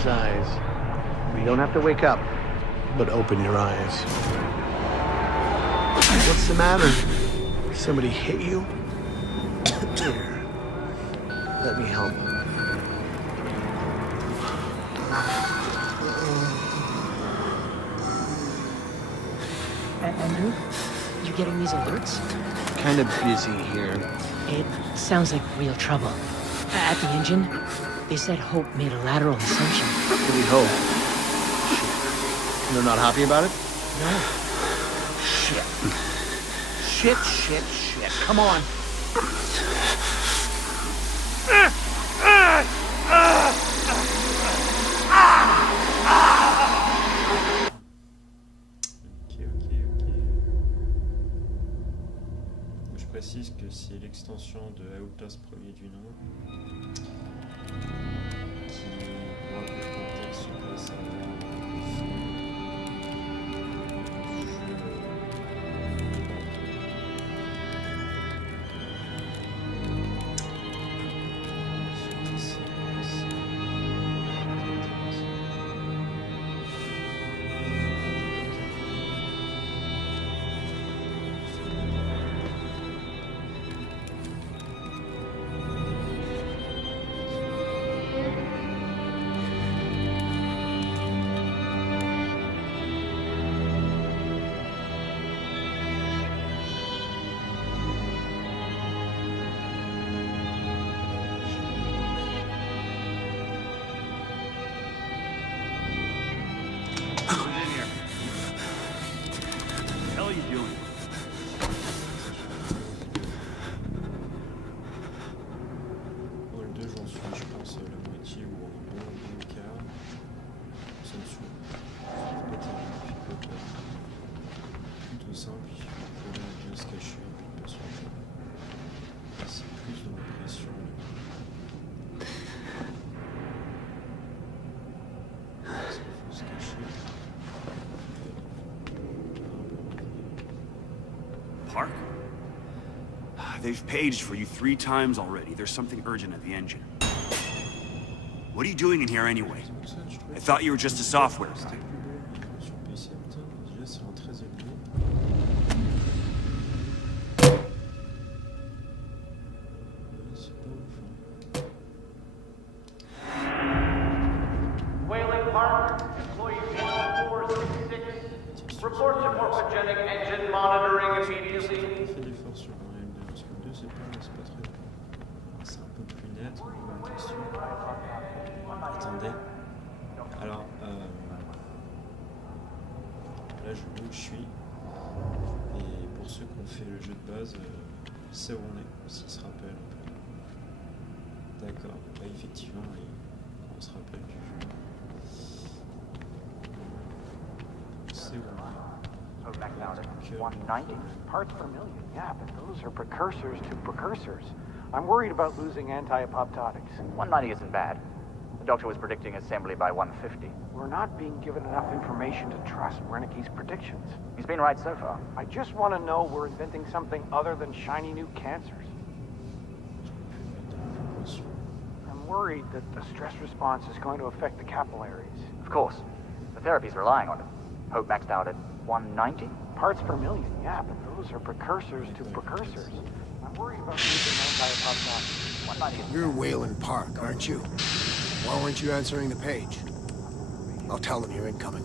his eyes. You don't have to wake up, but open your eyes. What's the matter? Somebody hit you? Here. Let me help. Andrew, you getting these alerts? Kind of busy here. It sounds like real trouble. At the engine, they said Hope made a lateral ascension. What do we hope? Shit. They're not happy about it? No. Shit. Shit. Come on. Je précise que c'est l'extension de Outlast premier du nom qui, pour un peu de contexte, se passe à Park? They've paged for you 3 times already. There's something urgent at the engine. What are you doing in here anyway? I thought you were just a software guy. Report to morphogenic engine monitoring immediately. C'est un peu plus net comme question. Attendez. Alors, là je vois où je suis. Et pour ceux qui ont fait le jeu de base, ils savent où on est, s'ils se rappellent un peu. D'accord, bah, effectivement, on se rappelle du jeu. C'est où on est. Maxed out at 190 parts per million. Yeah, but those are precursors to precursors. I'm worried about losing anti-apoptotics. 190 isn't bad. The doctor was predicting assembly by 150. We're not being given enough information to trust Wernicke's predictions. He's been right so far. I just want to know we're inventing something other than shiny new cancers. I'm worried that the stress response is going to affect the capillaries. Of course. The therapy's relying on it. Hope maxed out at 190? Parts per million, yeah, but those are precursors to precursors. I'm worried about losing anti-apoptotics. 190. You're Wayland Park, aren't you? Why weren't you answering the page? I'll tell them you're incoming.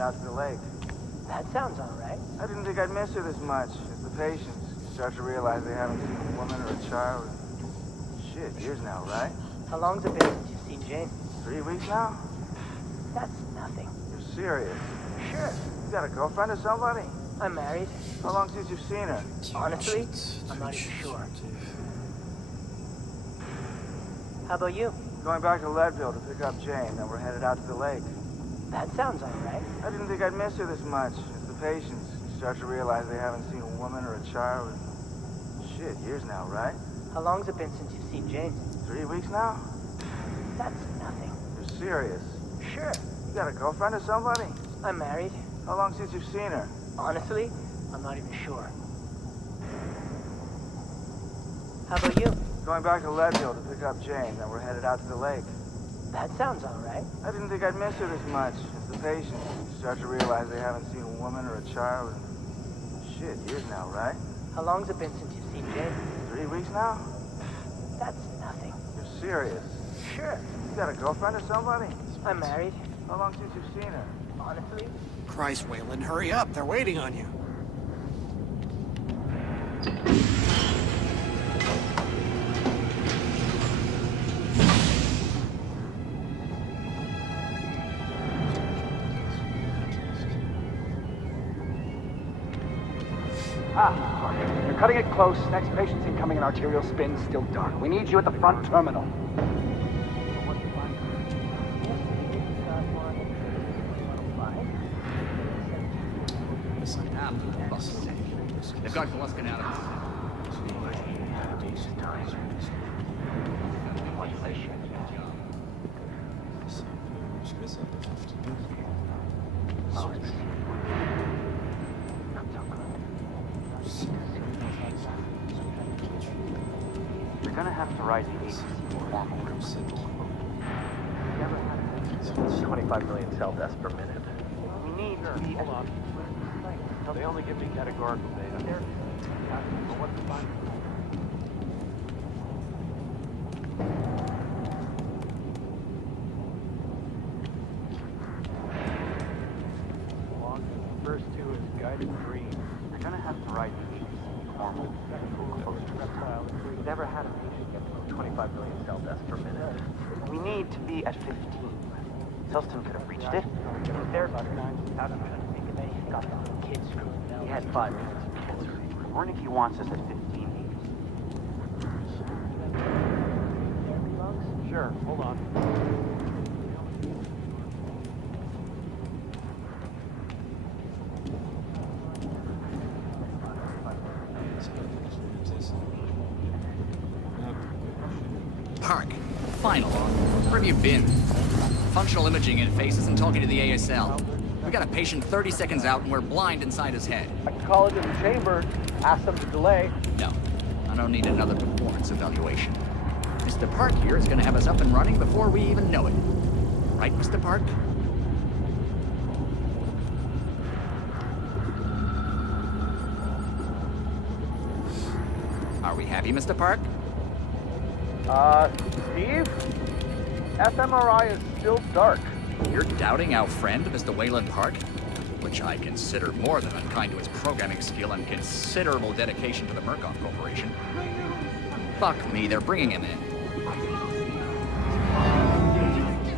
Out to the lake. That sounds all right. I didn't think I'd miss her this much. It's the patients. Start to realize they haven't seen a woman or a child in, shit, years now, right? How long's it been since you've seen Jane? 3 weeks now? That's nothing. You're serious? Sure. You got a girlfriend or somebody? I'm married. How long since you've seen her? Honestly, I'm not even sure. How about you? Going back to Leadville to pick up Jane, then we're headed out to the lake. That sounds alright. I didn't think I'd miss her this much. It's the patients. You start to realize they haven't seen a woman or a child in... shit, years now, right? How long's it been since you've seen Jane? 3 weeks now? That's nothing. You're serious? Sure. You got a girlfriend or somebody? I'm married. How long since you've seen her? Honestly, I'm not even sure. How about you? Going back to Leadville to pick up Jane, then we're headed out to the lake. That sounds alright. I didn't think I'd miss her this much. It's the patients. You start to realize they haven't seen a woman or a child in... shit, years now, right? How long's it been since you've seen Jane? 3 weeks now? That's nothing. You're serious? Sure. You got a girlfriend or somebody? I'm married. How long since you've seen her? Honestly, Christ, Wayland, hurry up. They're waiting on you. You're cutting it close. Next patient's incoming and arterial spin still dark. We need you at the front terminal. They've got Gluskin out of You're gonna have to write the agency formal rules. 25 million cell deaths per minute. We need to be... Hold on. They only give me categorical data. What's the finding? First two is guided green. You're gonna have to write the agency formal. We've never had a patient get to 25 million cell deaths per minute. We need to be at 15. Selston could have reached it. There's got the kids screwed. He had 5 minutes of cancer. Wernicke wants us at 15. Sure, hold on. Park. Final. Where have you been? Functional imaging interfaces and talking to the ASL. We got a patient 30 seconds out and we're blind inside his head. I can call it in the chamber, ask them to delay. No, I don't need another performance evaluation. Mr. Park here is gonna have us up and running before we even know it. Right, Mr. Park? Are we happy, Mr. Park? Steve? fMRI is still dark. You're doubting our friend, Mr. Wayland Park? Which I consider more than unkind to his programming skill and considerable dedication to the Murkoff Corporation. Fuck me, they're bringing him in.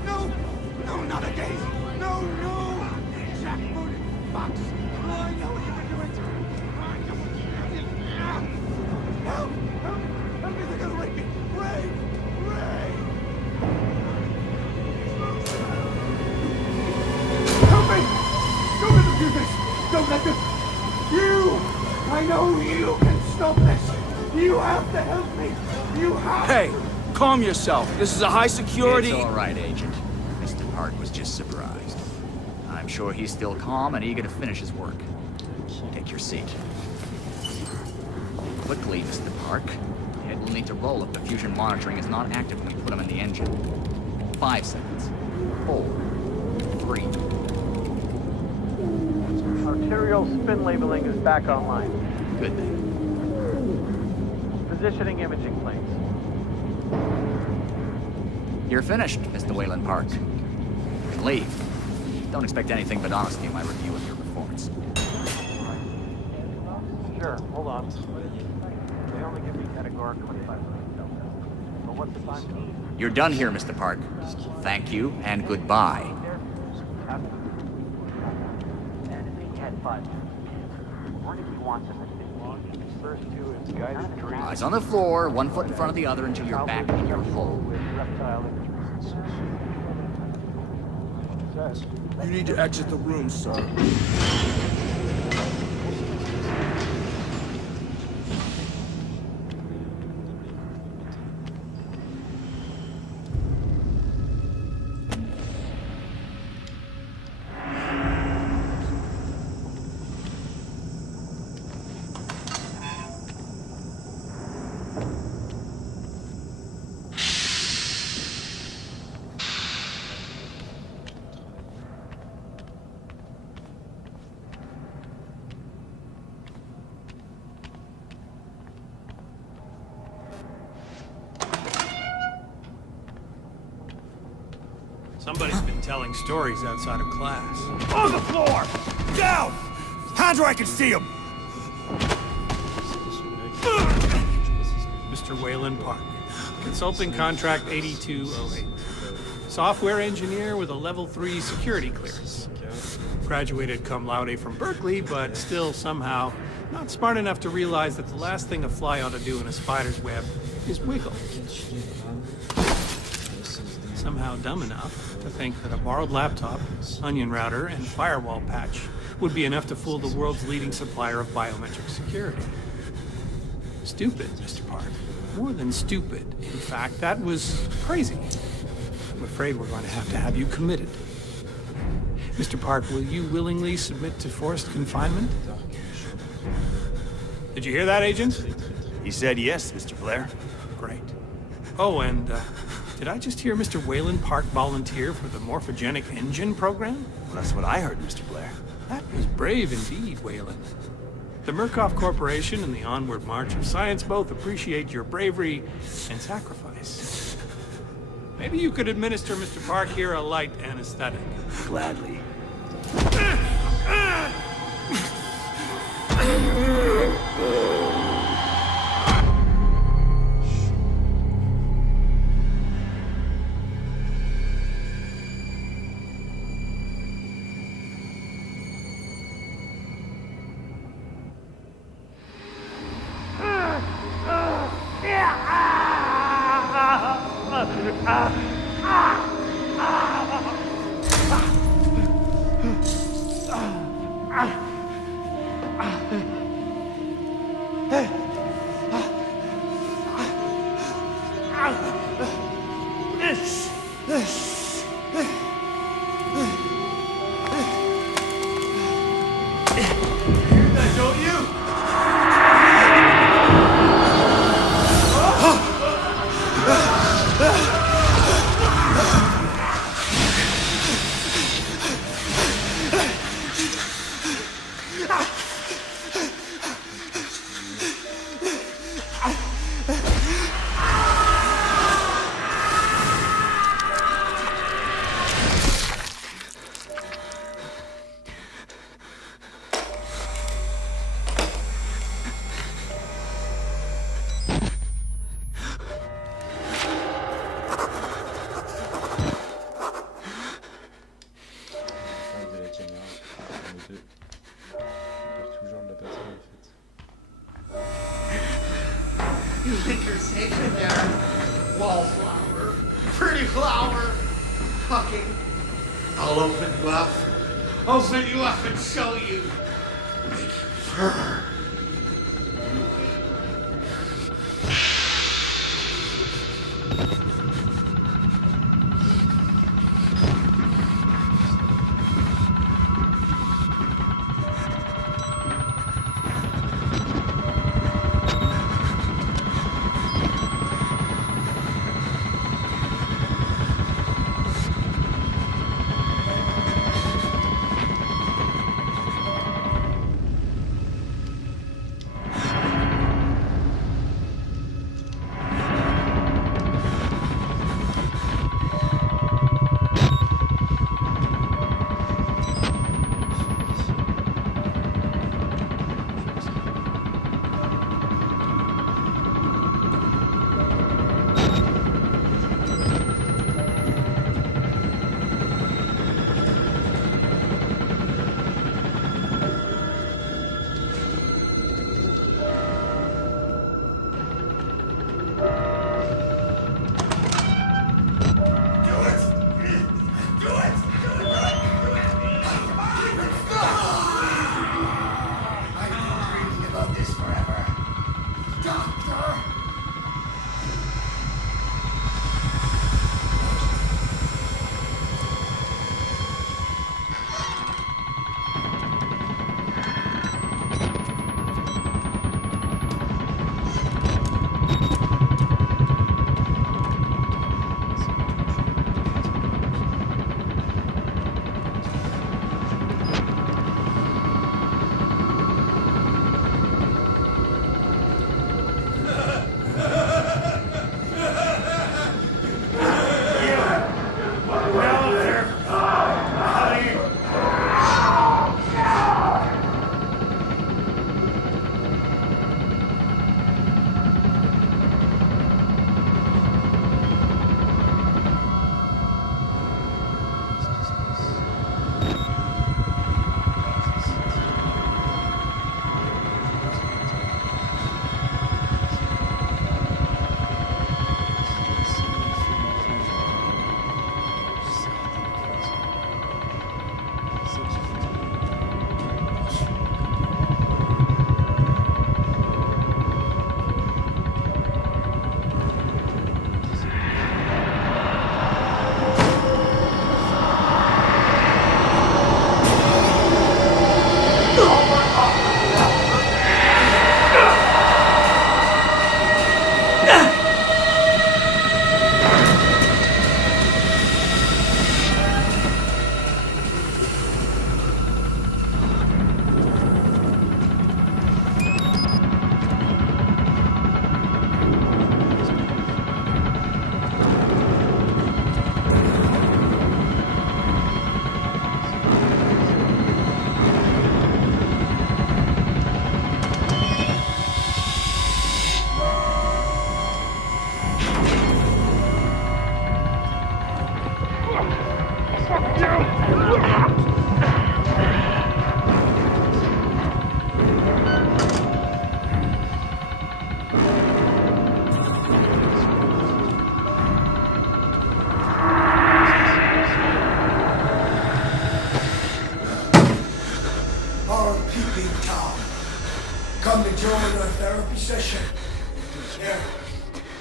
No! No, not again! No, no! Jackbooted Fox! Oh, I know what you're doing! Help! Help! Help me! They're gonna rape me! Ray! Ray! Help me! Don't let them do this! Don't let them... You! I know you can stop this! You have to help me! You have Hey! to... Calm yourself. This is a high security... It's all right, Agent. Mr. Park was just surprised. I'm sure he's still calm and eager to finish his work. Take your seat. Quickly, Mr. Park. The head will need to roll if the fusion monitoring is not active when we put him in the engine. 5 seconds. 4. 3. Arterial spin labeling is back online. Good then. Positioning imaging planes. You're finished, Mr. Wayland Park. You can leave. Don't expect anything but honesty in my review of your performance. Sure, hold on. They only give me categorical 25 million cell deaths. But what's the finding? You're done here, Mr. Park. Thank you and goodbye. And he had 5 minutes. Wernicke wants us at 15. first two is guided training. Eyes on the floor, 1 foot in front of the other until you're back in your hole. With reptile injuries. Says, You need to exit the room, sir. Somebody's been telling stories outside of class. On the floor! Down! Hands where I can see him! Mr. Wayland Park. Consulting contract 8208. Software engineer with a level 3 security clearance. Graduated cum laude from Berkeley, but still somehow not smart enough to realize that the last thing a fly ought to do in a spider's web is wiggle. Somehow dumb enough to think that a borrowed laptop, onion router, and firewall patch would be enough to fool the world's leading supplier of biometric security. Stupid, Mr. Park. More than stupid. In fact, that was crazy. I'm afraid we're going to have you committed. Mr. Park, will you willingly submit to forced confinement? Did you hear that, Agent? He said yes, Mr. Blair. Great. Oh, and, did I just hear Mr. Wayland Park volunteer for the morphogenic engine program? Well, that's what I heard, Mr. Blair. That was brave indeed, Wayland. The Murkoff Corporation and the onward march of science both appreciate your bravery and sacrifice. Maybe you could administer Mr. Park here a light anesthetic. Gladly. You think you're safe in there? Wallflower. Pretty flower. Fucking. I'll open you up. Open you up and show you. Make you purr.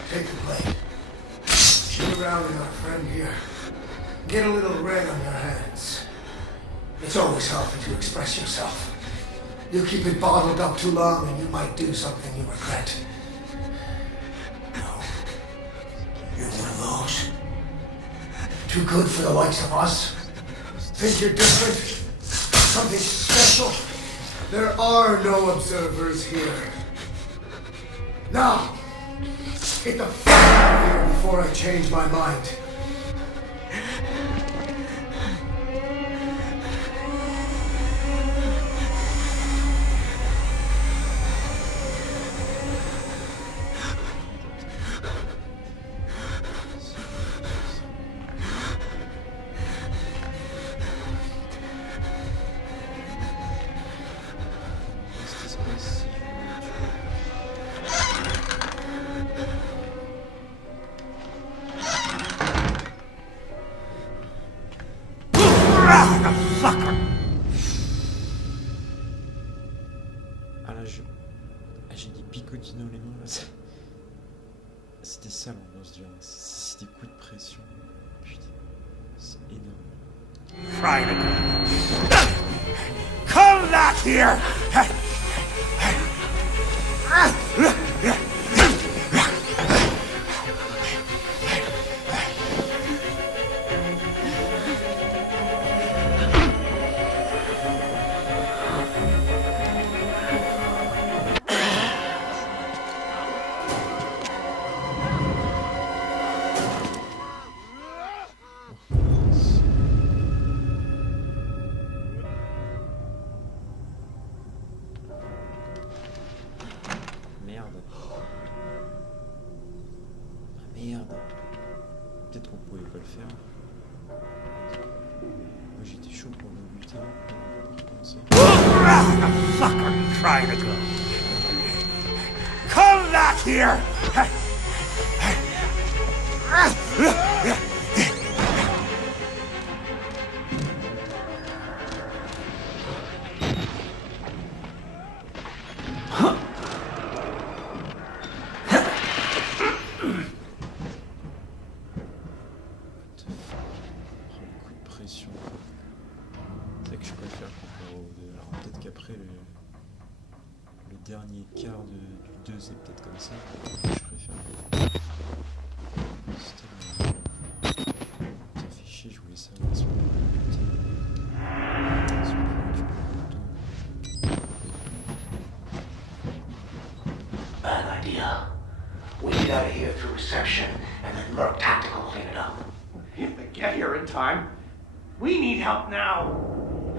Take the blade. Shoot around with our friend here. Get a little red on your hands. It's always healthy to express yourself. You keep it bottled up too long and you might do something you regret. No. You're one of those. Too good for the likes of us. Think you're different? Something special? There are no observers here. Now, get the fuck out of here before I change my mind. J'ai dit picotino les noms là. C'était ça l'ambiance du 1. C'est des coups de pression. Putain, c'est énorme. Try to come back here! Merde. Peut-être qu'on pouvait pas le faire. Moi j'étais chaud pour le buter. Try to go. Come back here! C'est que je préfère comparé au 2. Alors peut-être qu'après le dernier quart du 2 c'est peut-être comme ça. Je préfère. Ça fait chier, je voulais savoir si on pouvait Bad idea. We get out of here through reception and then Merc Tactical will clean it up. If they get here in time. We need help now.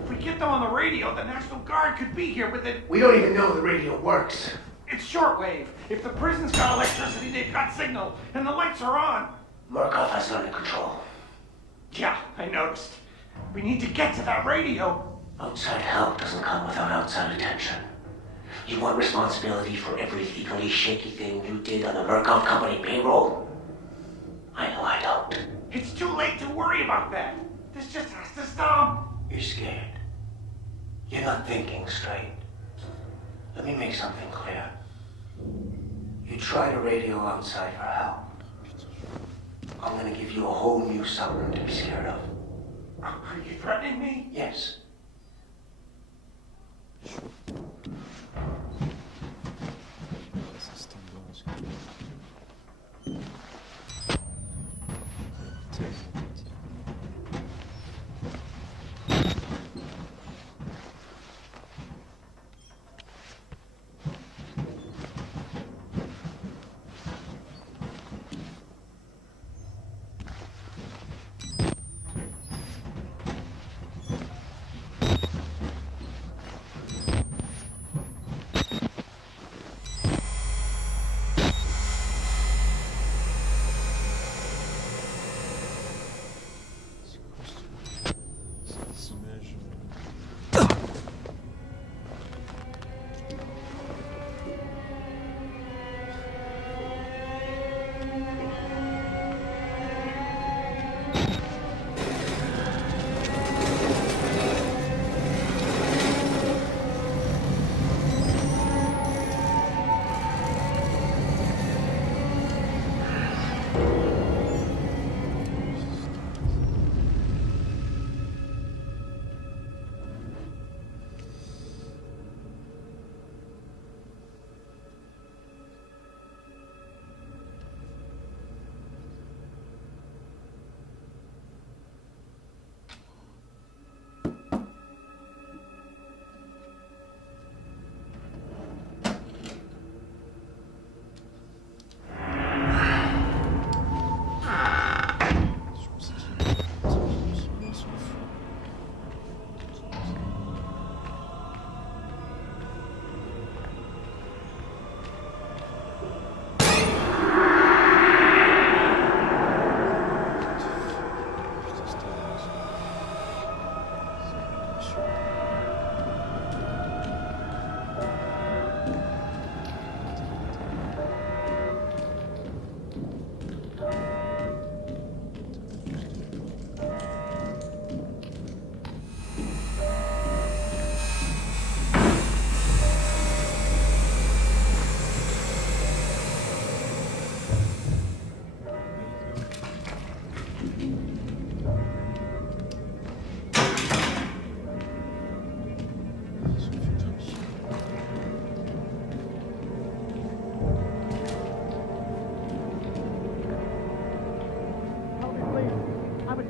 If we get them on the radio, the National Guard could be here within... We don't even know the radio works. It's shortwave. If the prison's got electricity, they've got signal, and the lights are on. Murkoff has it under control. Yeah, I noticed. We need to get to that radio. Outside help doesn't come without outside attention. You want responsibility for every legally shaky thing you did on the Murkoff Company payroll? I know I don't. It's too late to worry about that. This just has to stop. You're scared. You're not thinking straight. Let me make something clear. You try to radio outside for help. I'm gonna give you a whole new something to be scared of. Are you threatening me? Yes.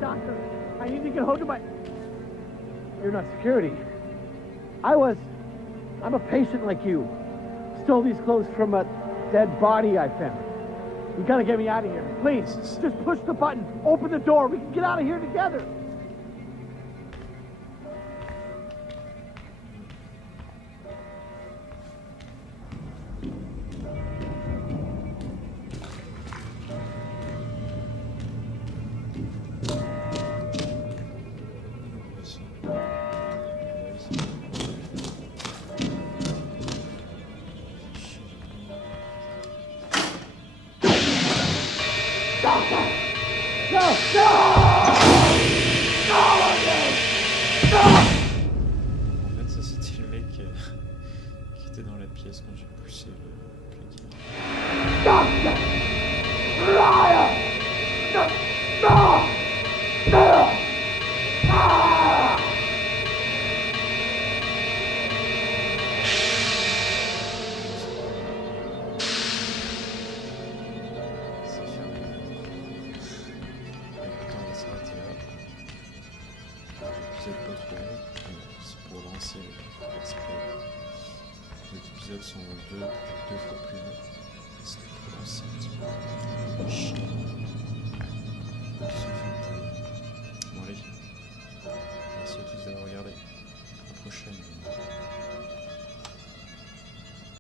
doctor. I need to get hold of my... You're not security. I'm a patient like you. Stole these clothes from a dead body I found. You gotta get me out of here. Please, just push the button. Open the door. We can get out of here together. En fait, ça c'était le mec qui était dans la pièce quand j'ai poussé le plugin. C'est fermé. Écoute, on va s'arrêter là. L'épisode pas trop long, c'est pour lancer l'exploit. Les épisodes sont deux fois plus longs. C'était pour lancer un petit peu le chien. Bon allez, merci à tous d'avoir regardé. À la prochaine.